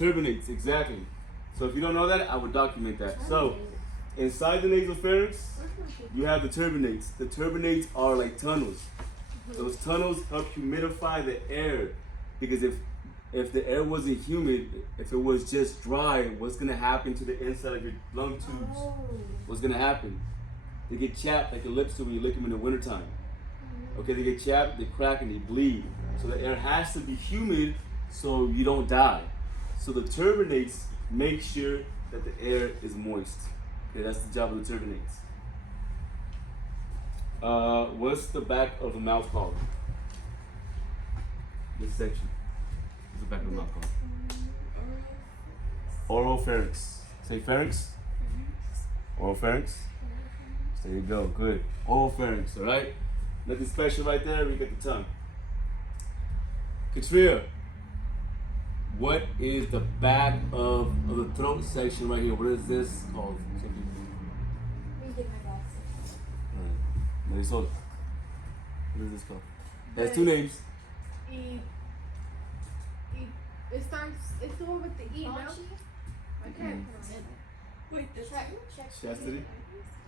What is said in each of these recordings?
Turbinates, exactly. So if you don't know that, I would document that. So inside the nasopharynx, you have the turbinates. The turbinates are like tunnels. Those tunnels help humidify the air, because if the air wasn't humid, if it was just dry, what's gonna happen to the inside of your lung tubes? What's gonna happen? They get chapped like your lips do when you lick them in the wintertime. Okay, they get chapped, they crack, and they bleed. So the air has to be humid so you don't die. So the turbinates make sure that the air is moist. Okay, that's the job of the turbinates. What's the back of the mouth called? This section. What's the back of the mouth called? Oropharynx. Say pharynx. Oropharynx. There you go. Good. Oropharynx. All right. Nothing special right there. We get the tongue. Katria, what is the back of the throat section right here? What is this called? Marisol, what is this called? It has two names. It's the one with the E, no? Okay. Wait, the Chastity?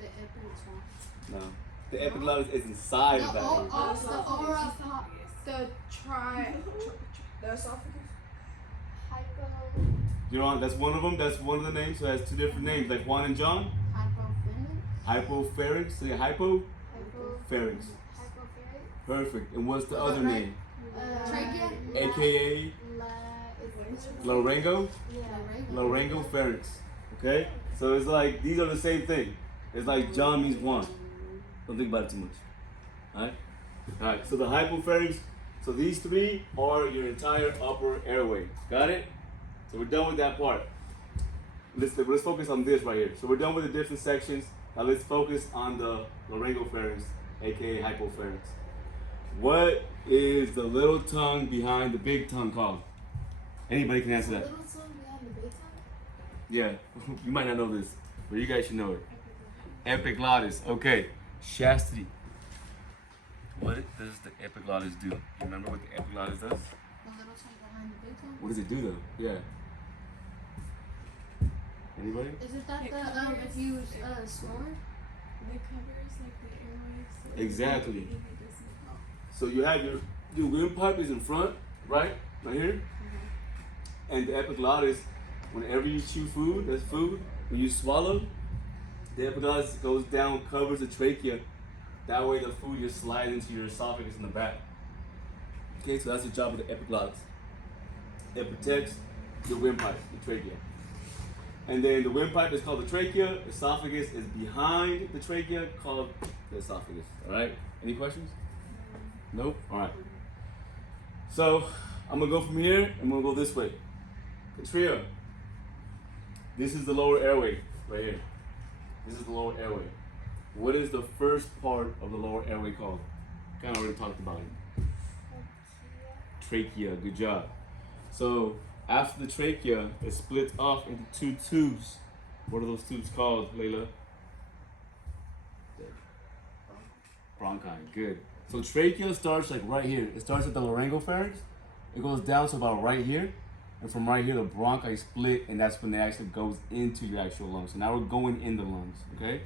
The epiglottis. No. The epiglottis is inside of that area. The esophagus. You know, that's one of them. That's one of the names. So it has two different names, like Juan and John. Hypopharynx. Say hypo. Pharynx. Perfect. And what's the other name? Trachea. AKA Laryngopharynx. Laryngopharynx. Okay? So it's like, these are the same thing. It's like John means Juan. Don't think about it too much. Alright? Alright, so the hypopharynx, so these three are your entire upper airway. Got it? So we're done with that part. Let's focus on this right here. So we're done with the different sections. Now let's focus on the laryngopharynx, aka hypopharynx. What is the little tongue behind the big tongue called? Anybody can answer that. Little tongue behind the big tongue? Yeah, you might not know this, but you guys should know it. Epiglottis. Okay, chastity. What does the epiglottis do? You remember what the epiglottis does? The little tongue behind the big tongue? What does it do though? Yeah. Anybody? Isn't that the if you snore? It covers like the airways. So Exactly. So you have your windpipe is in front, right? Right here. And the epiglottis, whenever you chew food, that's food, when you swallow, the epiglottis goes down, covers the trachea. That way the food just slides into your esophagus in the back. Okay, so that's the job of the epiglottis. It protects your windpipe, the trachea. And then the windpipe is called the trachea. Esophagus is behind the trachea, called the esophagus. All right? Any questions? Nope? All right. So I'm going to go from here and we'll go this way. Katria, this is the lower airway right here. This is the lower airway. What is the first part of the lower airway called? Kind of already talked about it. Trachea. Good job. So after the trachea, it splits off into two tubes. What are those tubes called, Layla? Bronchi. Good. So trachea starts like right here. It starts at the laryngopharynx. It goes down to about right here. And from right here, the bronchi split, and that's when it actually goes into your actual lungs. So now we're going in the lungs, okay?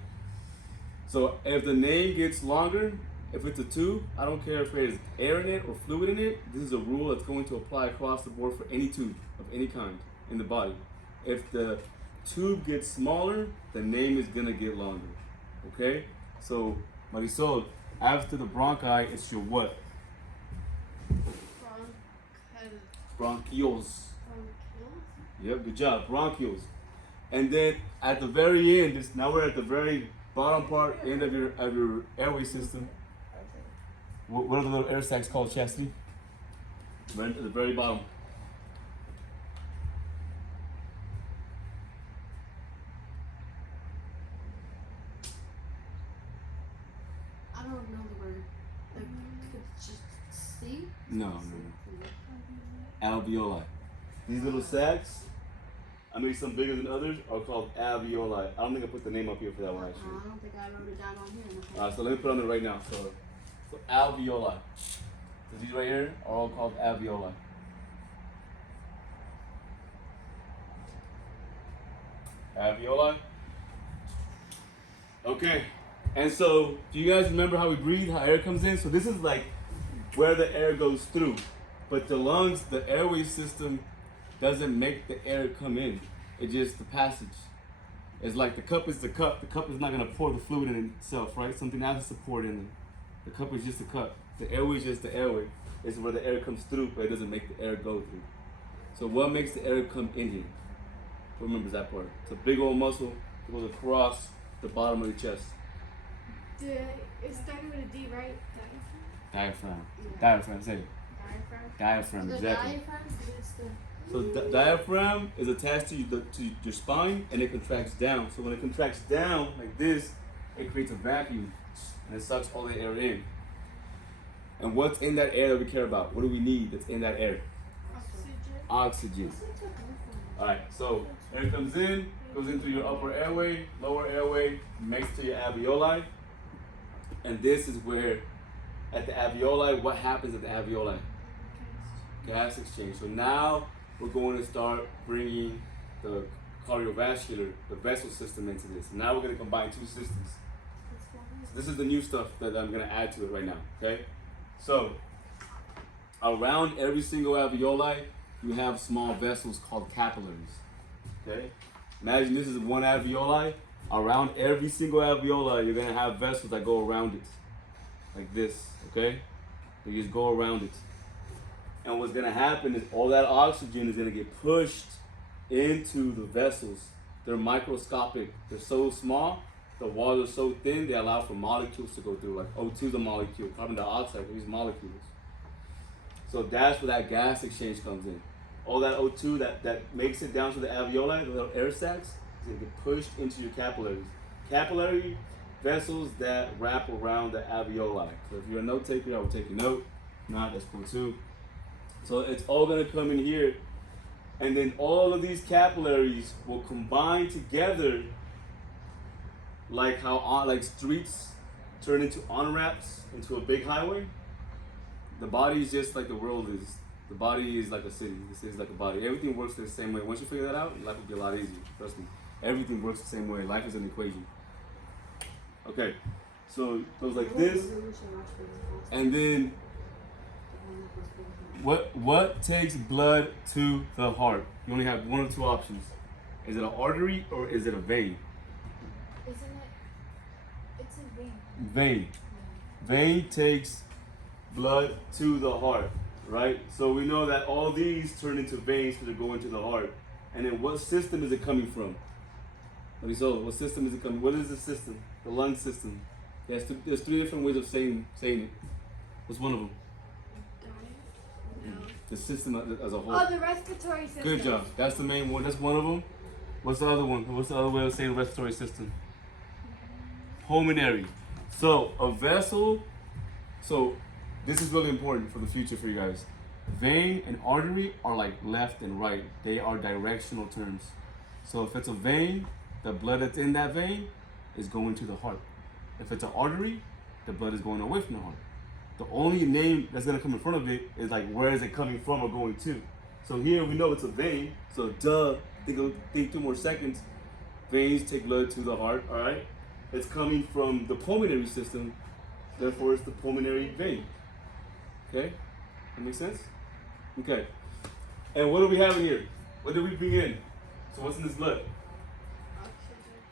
So if the name gets longer, if it's a tube, I don't care if there's air in it or fluid in it, this is a rule that's going to apply across the board for any tube of any kind in the body. If the tube gets smaller, the name is gonna get longer, okay? So, Marisol, after the bronchi, it's your what? Bronchioles. Yep, good job, bronchioles. And then at the very end, now we're at the very bottom part, end of your airway system. What are the little air sacs called, Chastity? Right at the very bottom. I don't know the word. Like, could just see? No. Alveoli. These little sacs, I mean some bigger than others, are called alveoli. I don't think I put the name up here for that one actually. I don't think I wrote it down on here. Alright, so let me put it on it right now. So alveoli. So these right here are all called alveoli. alveoli. Okay, and so do you guys remember how we breathe, how air comes in? So this is like where the air goes through. But the lungs, the airway system doesn't make the air come in. It's just the passage. It's like the cup is the cup. The cup is not gonna pour the fluid in itself, right? Something else is poured in. The cup is just a cup. The airway is just the airway. It's where the air comes through, but it doesn't make the air go through. So what makes the air come in here? Who remembers that part? It's a big old muscle that goes across the bottom of the chest. It's starting with a D, right? Diaphragm. Yeah. Diaphragm, say it. Diaphragm. Diaphragm, The exactly. diaphragm is the. So the diaphragm is attached to your spine, and it contracts down. So when it contracts down like this, it creates a vacuum, and it sucks all the air in. And what's in that air that we care about? What do we need that's in that air? Oxygen. Oxygen. All right, so air comes in, goes into your upper airway, lower airway, makes it to your alveoli. And this is where, at the alveoli, what happens at the alveoli? Gas exchange. So now we're going to start bringing the cardiovascular, the vessel system into this. Now we're going to combine two systems. This is the new stuff that I'm going to add to it right now, okay? So, around every single alveoli, you have small vessels called capillaries, okay? Imagine this is one alveoli. Around every single alveoli, you're going to have vessels that go around it, like this, okay? They just go around it. And what's going to happen is all that oxygen is going to get pushed into the vessels. They're microscopic. They're so small. The walls are so thin, they allow for molecules to go through. Like O2 is a molecule, carbon dioxide, these molecules. So that's where that gas exchange comes in. All that O2 that makes it down to the alveoli, the little air sacs, is going to get pushed into your capillaries. Capillary vessels that wrap around the alveoli. So if you're a note taker, I will take a note. If not, that's cool too. So it's all going to come in here. And then all of these capillaries will combine together like how like streets turn into on-ramps into a big highway. The body is just like the world is. The body is like a city. The city is like a body. Everything works the same way. Once you figure that out, life will be a lot easier. Trust me. Everything works the same way. Life is an equation. Okay, so it goes like this, and then what takes blood to the heart? You only have one of two options. Is it an artery or is it a vein? Isn't it? It's a vein. Vein. Vein takes blood to the heart, right? So we know that all these turn into veins because they go into the heart. And then what system is it coming from? So what system is it coming? What is the system? The lung system. There's three different ways of saying it. What's one of them? No. The system as a whole. Oh, the respiratory system. Good job. That's the main one. That's one of them. What's the other one? What's the other way of saying respiratory system? Pulmonary. So a vessel. So this is really important for the future for you guys. Vein and artery are like left and right. They are directional terms. So if it's a vein, the blood that's in that vein is going to the heart. If it's an artery, the blood is going away from the heart. The only name that's gonna come in front of it is like where is it coming from or going to. So here we know it's a vein. So think 2 more seconds. Veins take blood to the heart, all right? It's coming from the pulmonary system, therefore it's the pulmonary vein. Okay, that makes sense? Okay, and what do we have in here? What did we bring in? So what's in this blood?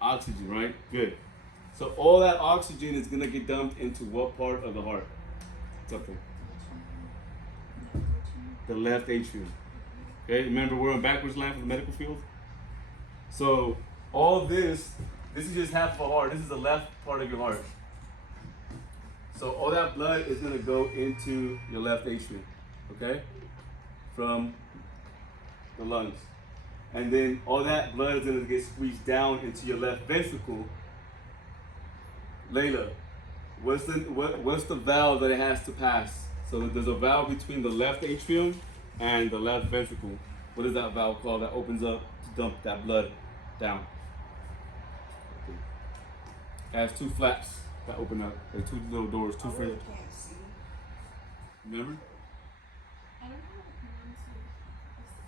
Oxygen, right? Good. So all that oxygen is gonna get dumped into what part of the heart? It's up there. The left atrium. Okay, remember we're on backwards line for the medical field? So all this is just half of a heart. This is the left part of your heart. So all that blood is gonna go into your left atrium, okay? From the lungs. And then all that blood is gonna get squeezed down into your left ventricle. Layla, what's the valve that it has to pass? So there's a valve between the left atrium and the left ventricle. What is that valve called that opens up to dump that blood down? It has 2 flaps that open up. There's 2 little doors, 2 fingers. Remember? I don't know how to pronounce it.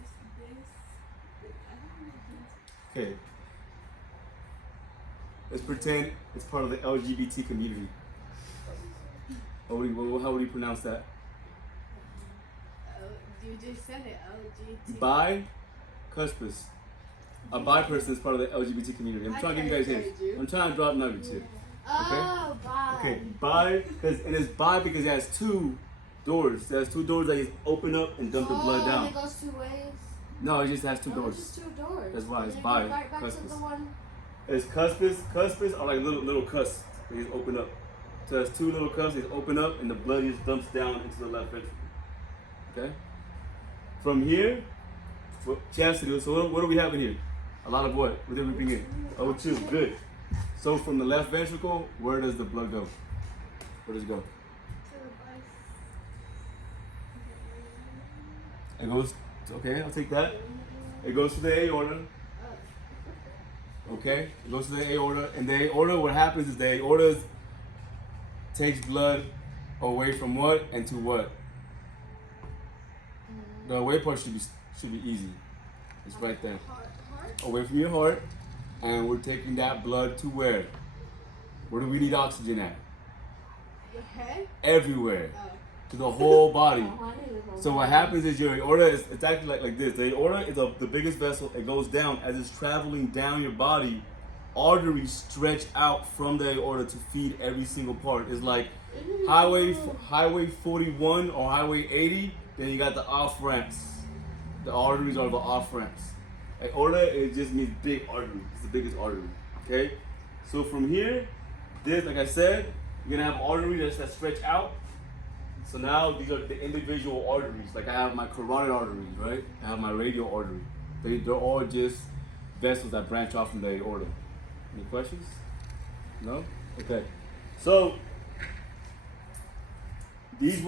It's this. I don't know. Okay. let's pretend it's part of the LGBT community. How would you pronounce that? You just said it. LGBT. Bi-cuspis. A bi person is part of the LGBT community. I'm trying to give you guys hints. I'm trying to drop nuggets here. Oh, bye. Okay, bi, and it's bi because it has two doors. It has two doors that you open up and dump the blood Oh, down. it goes two ways. No, it just has two Oh, doors. it's just two doors. That's why it's And it bi. goes right back to Cuspis. the one. It's cuspis. Cuspis are like little cusps. They just open up. So it's two little cusps. They just open up, and the blood just dumps down into the left ventricle. Okay. From here, chastity. So what do we have in here? A lot of what? What did we bring in? O2. Good. So from the left ventricle, where does the blood go? Where does it go? It goes. Okay, I'll take that. It goes to the aorta. Okay, it goes to the aorta, and the aorta. What happens is the aorta takes blood away from what and to what? The away part should be easy. It's right there. Away from your heart, and we're taking that blood to where? Where do we need oxygen at? Your head? Everywhere. Oh. To the whole body. Oh, I didn't know So that. what happens is your aorta is, it's actually like this. The aorta is the biggest vessel. It goes down. As it's traveling down your body, arteries stretch out from the aorta to feed every single part. It's like highway 41 or highway 80. Then you got the off ramps. The arteries are the off ramps. Aorta, it just means big artery. It's the biggest artery. Okay. So from here, this, like I said, you're gonna have arteries that stretch out. So now these are the individual arteries. Like I have my carotid arteries, right? I have my radial artery. They're all just vessels that branch off from the aorta. Any questions? No? Okay. So these